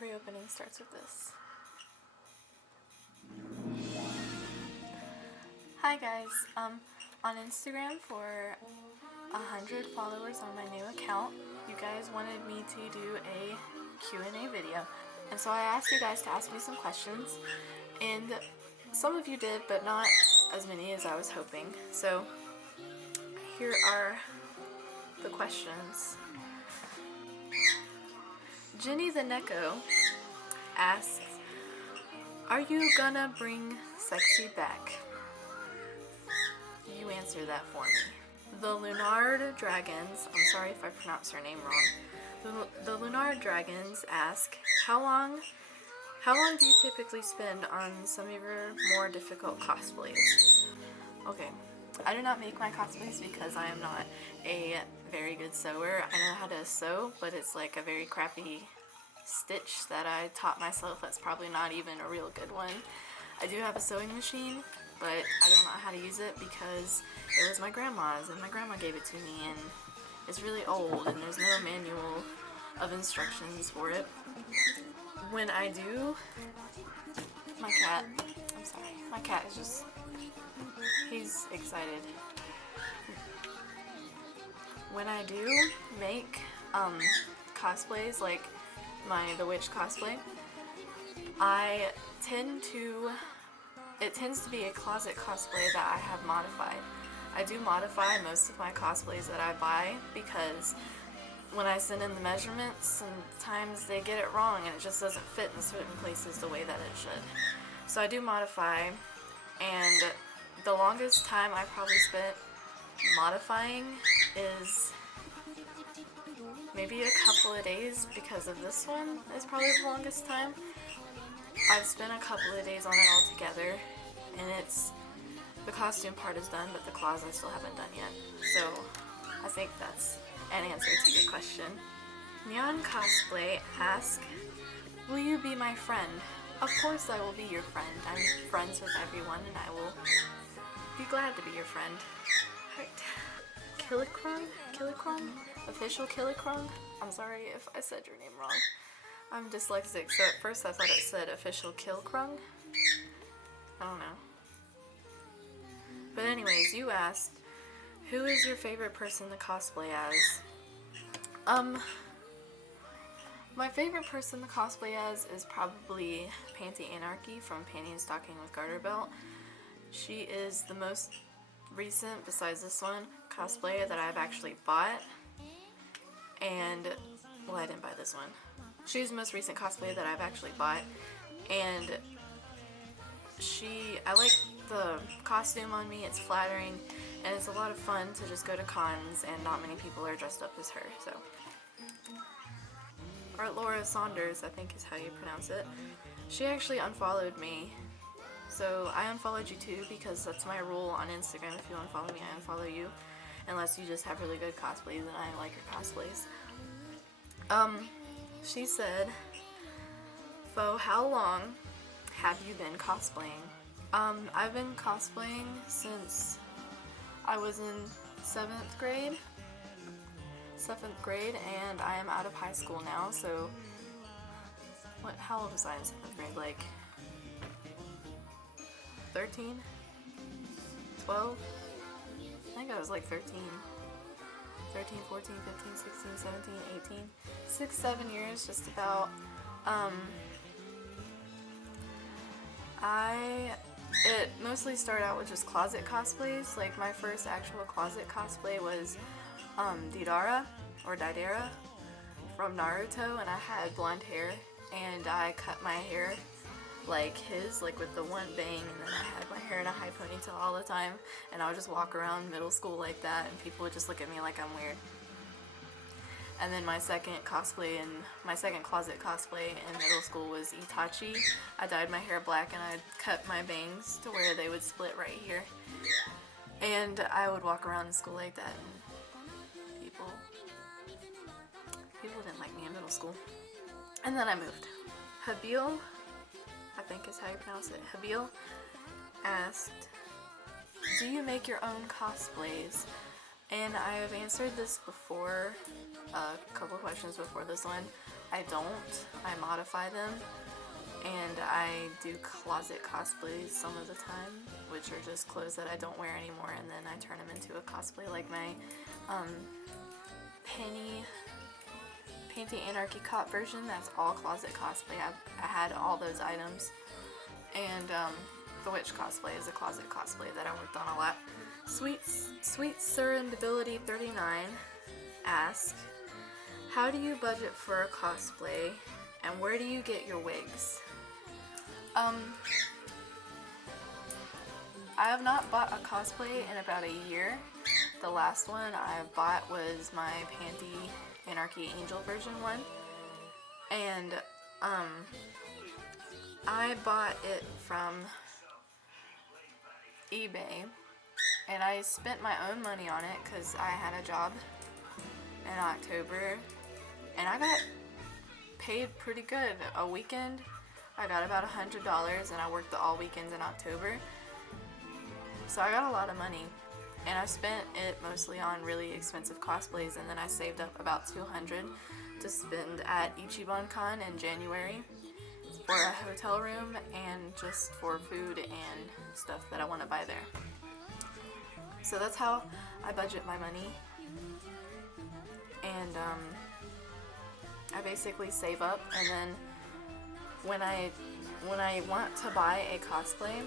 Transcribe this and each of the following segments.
Every opening starts with this. Hi guys, on Instagram for 100 followers on my new account, you guys wanted me to do a Q&A video. And so I asked you guys to ask me some questions, and some of you did, but not as many as I was hoping. So here are the questions. Jenny the Neko asks, are you gonna bring sexy back? You answer that for me. The Lunard Dragons, I'm sorry if I pronounced her name wrong. The Lunard Dragons ask, how long do you typically spend on some of your more difficult cosplays? Okay, I do not make my cosplays because I am not a very good sewer. I know how to sew, but it's like a very crappy stitch that I taught myself. That's probably not even a real good one. I do have a sewing machine, but I don't know how to use it because it was my grandma's and my grandma gave it to me, and it's really old and there's no manual of instructions for it. When I do, my cat is just, he's excited. When I do make cosplays, like the witch cosplay, it tends to be a closet cosplay that I have modified. I do modify most of my cosplays that I buy because when I send in the measurements, sometimes they get it wrong and it just doesn't fit in certain places the way that it should. So I do modify, and the longest time I probably spent modifying is maybe a couple of days, because of this one is probably the longest time. I've spent a couple of days on it all together, and the costume part is done, but the claws I still haven't done yet. So I think that's an answer to your question. Neon Cosplay asks, will you be my friend? Of course I will be your friend. I'm friends with everyone and I will be glad to be your friend. Alright. Killicrong? Official Killicrong? I'm sorry if I said your name wrong. I'm dyslexic, so at first I thought it said Official Killicrong. I don't know. But anyways, you asked, who is your favorite person to cosplay as? My favorite person to cosplay as is probably Panty Anarchy from Panty and Stocking with Garter Belt. She is the most recent, besides this one, cosplay that I've actually bought. And, well, I didn't buy this one. She's the most recent cosplay that I've actually bought. And I like the costume on me, it's flattering, and it's a lot of fun to just go to cons and not many people are dressed up as her, so. Or Laura Saunders, I think is how you pronounce it. She actually unfollowed me. So I unfollowed you too because that's my rule on Instagram. If you unfollow me, I unfollow you. Unless you just have really good cosplays and I like your cosplays. She said, Fo, how long have you been cosplaying? I've been cosplaying since I was in 7th grade, and I am out of high school now, so how old was I in 7th grade? Like 13? 12? I think I was like 13, 14, 15, 16, 17, 18, 6, 7 years, just about. It mostly started out with just closet cosplays. Like my first actual closet cosplay was Deidara from Naruto, and I had blonde hair, and I cut my hair like his, like with the one bang, and then I had my hair in a high ponytail all the time, and I would just walk around middle school like that, and people would just look at me like I'm weird. And then my second closet cosplay in middle school was Itachi. I dyed my hair black and I cut my bangs to where they would split right here. And I would walk around in school like that, and people didn't like me in middle school. And then I moved. Habil, I think is how you pronounce it. Habil asked, do you make your own cosplays? And I have answered this before, a couple questions before this one, I don't. I modify them, and I do closet cosplays some of the time, which are just clothes that I don't wear anymore, and then I turn them into a cosplay, like my Panty Anarchy Cop version. That's all closet cosplay. I had all those items, and the Witch cosplay is a closet cosplay that I worked on a lot. Sweet Serendipity 39 asks, how do you budget for a cosplay, and where do you get your wigs? I have not bought a cosplay in about a year. The last one I bought was my Panty Anarchy Angel version one, and I bought it from eBay, and I spent my own money on it because I had a job in October, and I got paid pretty good. A weekend, I got about $100, and I worked all weekends in October, so I got a lot of money, and I spent it mostly on really expensive cosplays, and then I saved up about $200 to spend at Ichiban Con in January for a hotel room and just for food and stuff that I want to buy there. So that's how I budget my money, and I basically save up, and then when I want to buy a cosplay,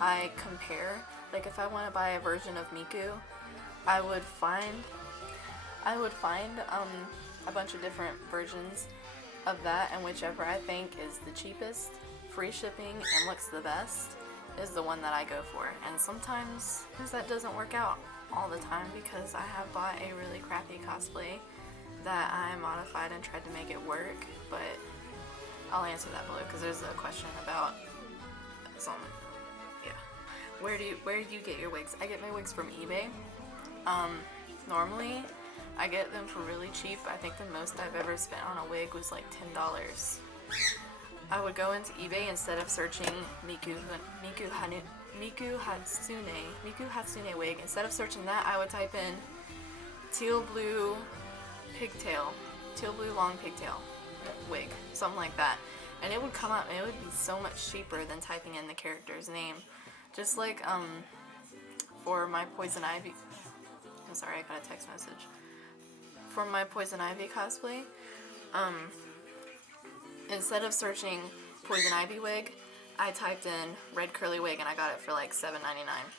I compare. Like if I want to buy a version of Miku, I would find a bunch of different versions of that, and whichever I think is the cheapest, free shipping, and looks the best is the one that I go for. And sometimes that doesn't work out all the time, because I have bought a really crappy cosplay that I modified and tried to make it work, but I'll answer that below because there's a question about some. Yeah. Where do you get your wigs? I get my wigs from eBay. Normally I get them for really cheap. I think the most I've ever spent on a wig was like $10. I would go into eBay, instead of searching Miku Hatsune wig, instead of searching that, I would type in teal blue long pigtail wig, something like that, and it would come up, and it would be so much cheaper than typing in the character's name. Just like for my Poison Ivy, I'm sorry, I got a text message. For my Poison Ivy cosplay, instead of searching Poison Ivy wig, I typed in red curly wig, and I got it for like $7.99,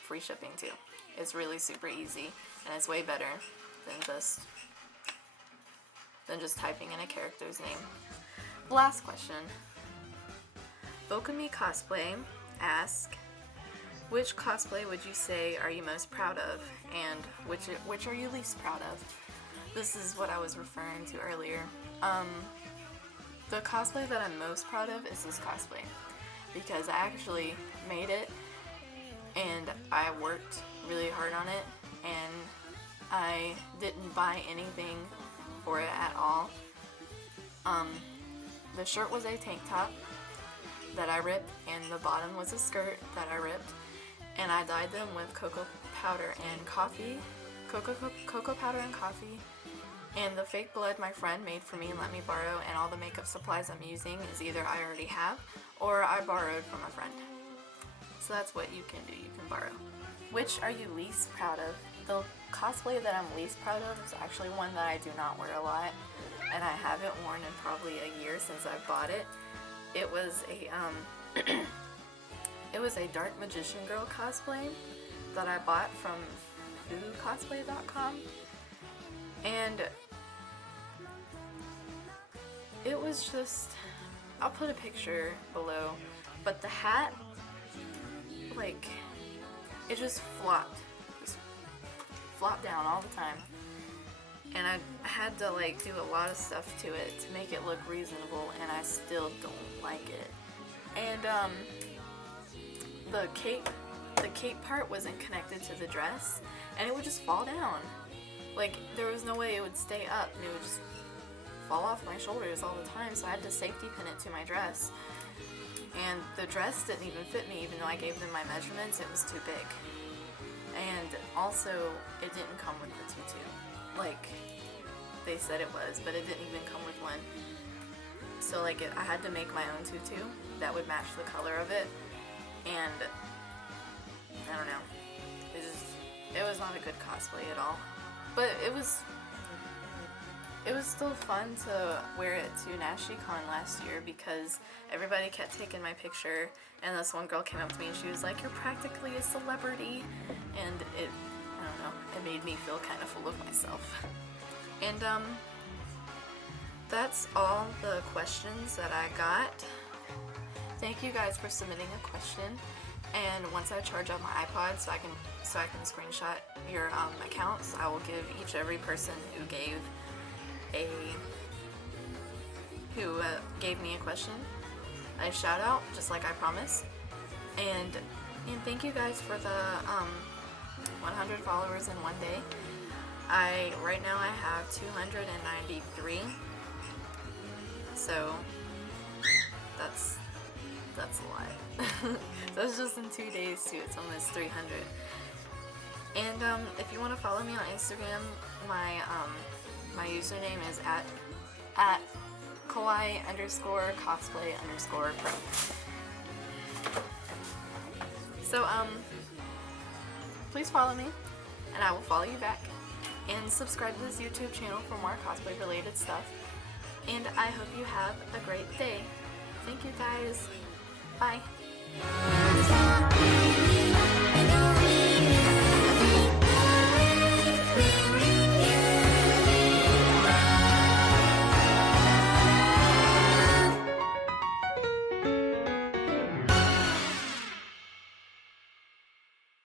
free shipping too. It's really super easy, and it's way better than just typing in a character's name. Last question. Vokami Cosplay asks, which cosplay would you say are you most proud of, and which are you least proud of? This is what I was referring to earlier. The cosplay that I'm most proud of is this cosplay, because I actually made it, and I worked really hard on it, and I didn't buy anything for it at all. The shirt was a tank top that I ripped, and the bottom was a skirt that I ripped, and I dyed them with cocoa powder and coffee, and the fake blood my friend made for me and let me borrow, and all the makeup supplies I'm using is either I already have or I borrowed from a friend. So that's what you can do, you can borrow. Which are you least proud of? The cosplay that I'm least proud of is actually one that I do not wear a lot, and I haven't worn in probably a year since I bought it. It was a Dark Magician Girl cosplay that I bought from foodcosplay.com, and it was just, I'll put a picture below, but the hat, like, it just flopped down all the time, and I had to like do a lot of stuff to it to make it look reasonable, and I still don't like it. And the cape part wasn't connected to the dress, and it would just fall down. Like, there was no way it would stay up, and it would just fall off my shoulders all the time, so I had to safety pin it to my dress. And the dress didn't even fit me, even though I gave them my measurements. It was too big. And also, it didn't come with the tutu, like they said it was, but it didn't even come with one. So like I had to make my own tutu that would match the color of it, and I don't know, it was not a good cosplay at all, but it was still fun to wear it to NashiCon last year because everybody kept taking my picture, and this one girl came up to me and she was like, "You're practically a celebrity," and I don't know, it made me feel kind of full of myself. And that's all the questions that I got. Thank you guys for submitting a question, and once I charge up my iPod so I can screenshot your accounts, I will give every person who gave me a question a shout out, just like I promised. And thank you guys for the 100 followers in one day. Right now I have 293, so that's a lot. That's just in 2 days too. It's almost 300. And if you want to follow me on Instagram, my username is at kawaii_cosplay_pro. So please follow me, and I will follow you back. And subscribe to this YouTube channel for more cosplay related stuff. And I hope you have a great day. Thank you guys. Bye.